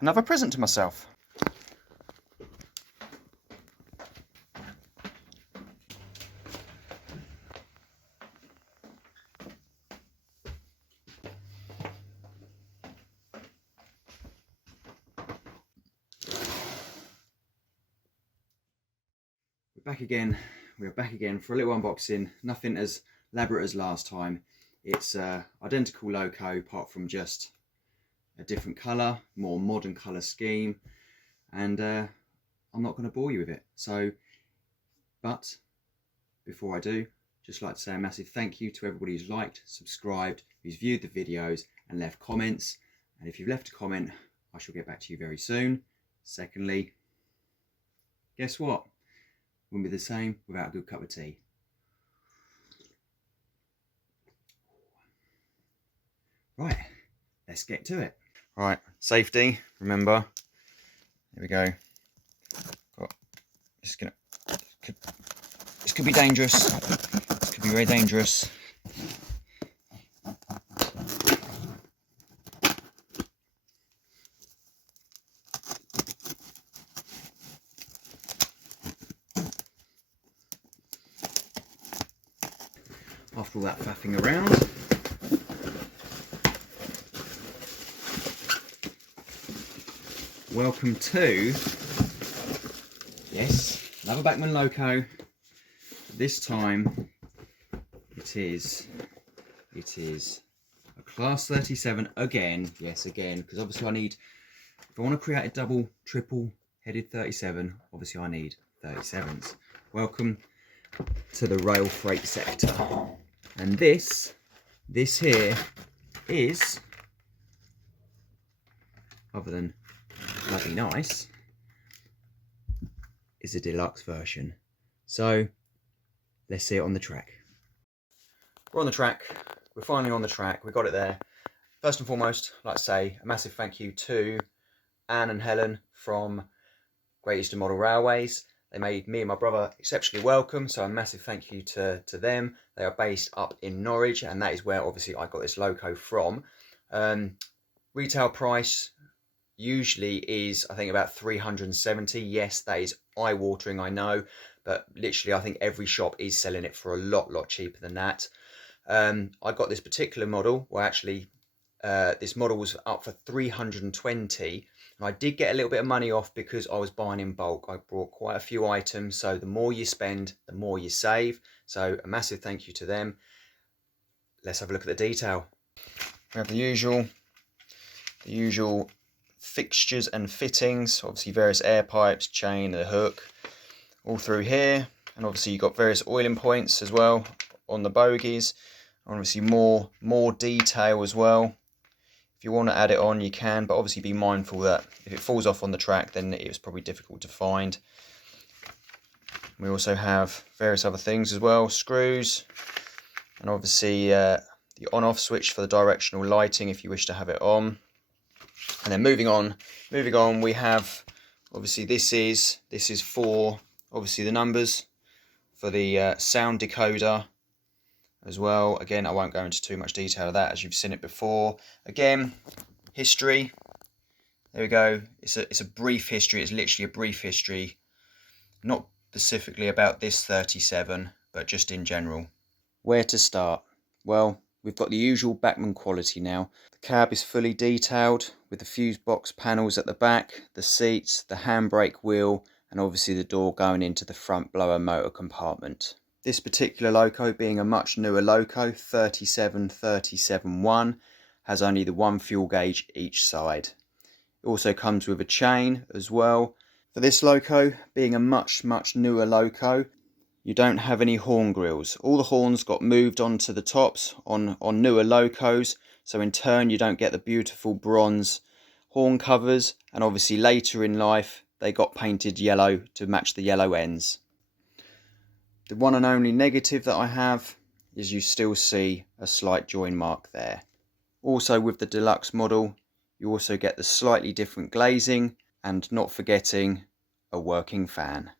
another present to myself. We're back again. We're back again for a little unboxing. Nothing as elaborate as last time. It's identical loco, apart from just a different colour, more modern colour scheme, and I'm not going to bore you with it. But before I do, just like to say a massive thank you to everybody who's liked, subscribed, who's viewed the videos and left comments. And if you've left a comment, I shall get back to you very soon. Secondly, guess what? Wouldn't be the same without a good cup of tea. Right, let's get to it. Right, safety, remember. Here we go. This could be dangerous. This could be very dangerous. After all that faffing around. Welcome to, yes, another Bachmann loco. This time it is a class 37 again. Yes, again, because obviously I need, if I want to create a double, triple headed 37, obviously I need 37s. Welcome to the Railfreight sector. And this here is, other than bloody nice, is a deluxe version. So let's see it on the track. We're on the track. We're finally on the track. We got it there. First and foremost, I'd like to say a massive thank you to Anne and Helen from Great Eastern Model Railways. They made me and my brother exceptionally welcome, so a massive thank you to them. They are based up in Norwich, and that is where obviously I got this loco from. Retail price usually is, I think, about 370. Yes, that is eye-watering, I know, but literally I think every shop is selling it for a lot cheaper than that. I got this particular model, well actually this model was up for 320, and I did get a little bit of money off because I was buying in bulk. I brought quite a few items, so the more you spend, the more you save. So a massive thank you to them. Let's have a look at the detail. We have the usual fixtures and fittings, obviously various air pipes, chain, the hook, all through here, and obviously you've got various oiling points as well on the bogies. Obviously more detail as well. If you want to add it on, you can, but obviously be mindful that if it falls off on the track, then it was probably difficult to find. We also have various other things as well, screws, and obviously the on-off switch for the directional lighting if you wish to have it on. And then moving on, we have obviously this is for obviously the numbers for the sound decoder as well. Again, I won't go into too much detail of that as you've seen it before. Again, history. There we go. It's a brief history. It's literally a brief history, not specifically about this 37, but just in general. Where to start? Well, we've got the usual Bachmann quality now. The cab is fully detailed with the fuse box panels at the back, the seats, the handbrake wheel, and obviously the door going into the front blower motor compartment. This particular loco, being a much newer loco, 37-37-1, has only the one fuel gauge each side. It also comes with a chain as well. For this loco, being a much newer loco, you don't have any horn grills. All the horns got moved onto the tops on newer locos, so in turn you don't get the beautiful bronze horn covers, and obviously later in life they got painted yellow to match the yellow ends. The one and only negative that I have is you still see a slight join mark there. Also with the deluxe model, you also get the slightly different glazing, and not forgetting a working fan.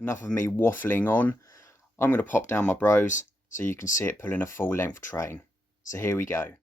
Enough of me waffling on. I'm going to pop down my bros so you can see it pulling a full length train. So here we go.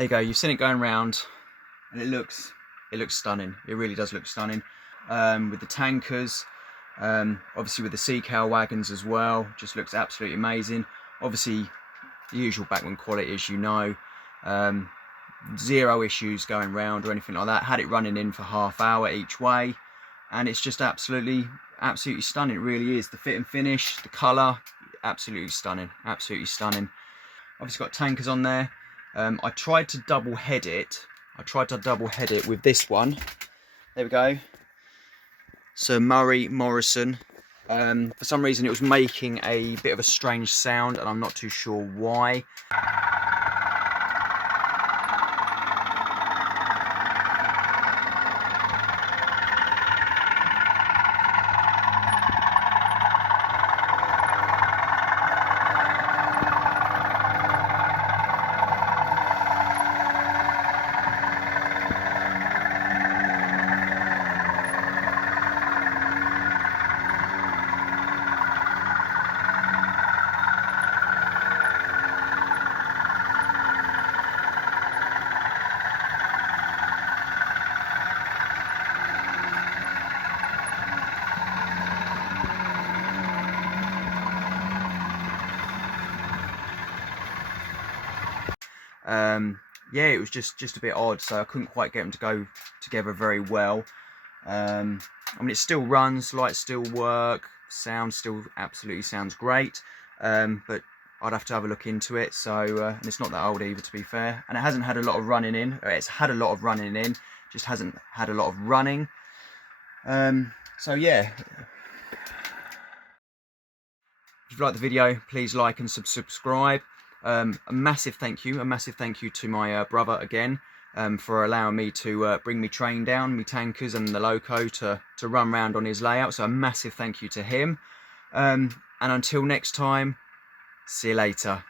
There you go, you've seen it going round, and it looks stunning. It really does look stunning. With the tankers, obviously with the sea cow wagons as well, just looks absolutely amazing. Obviously the usual Bachmann quality, as you know. Zero issues going round or anything like that. Had it running in for half hour each way, and it's just absolutely stunning. It really is. The fit and finish, the colour, absolutely stunning, absolutely stunning. Obviously got tankers on there. I tried to double head it. With this one. There we go. So Murray Morrison. For some reason it was making a bit of a strange sound, and I'm not too sure why. Yeah, it was just a bit odd, so I couldn't quite get them to go together very well. I mean, it still runs, lights still work, sound still absolutely sounds great, but I'd have to have a look into it. So and it's not that old either, to be fair, and it hasn't had a lot of running in. It's had a lot of running in, just hasn't had a lot of running. So yeah, if you like the video, please like and subscribe. A massive thank you to my brother again, for allowing me to bring me train down, me tankers and the loco to run round on his layout. So a massive thank you to him. And until next time, see you later.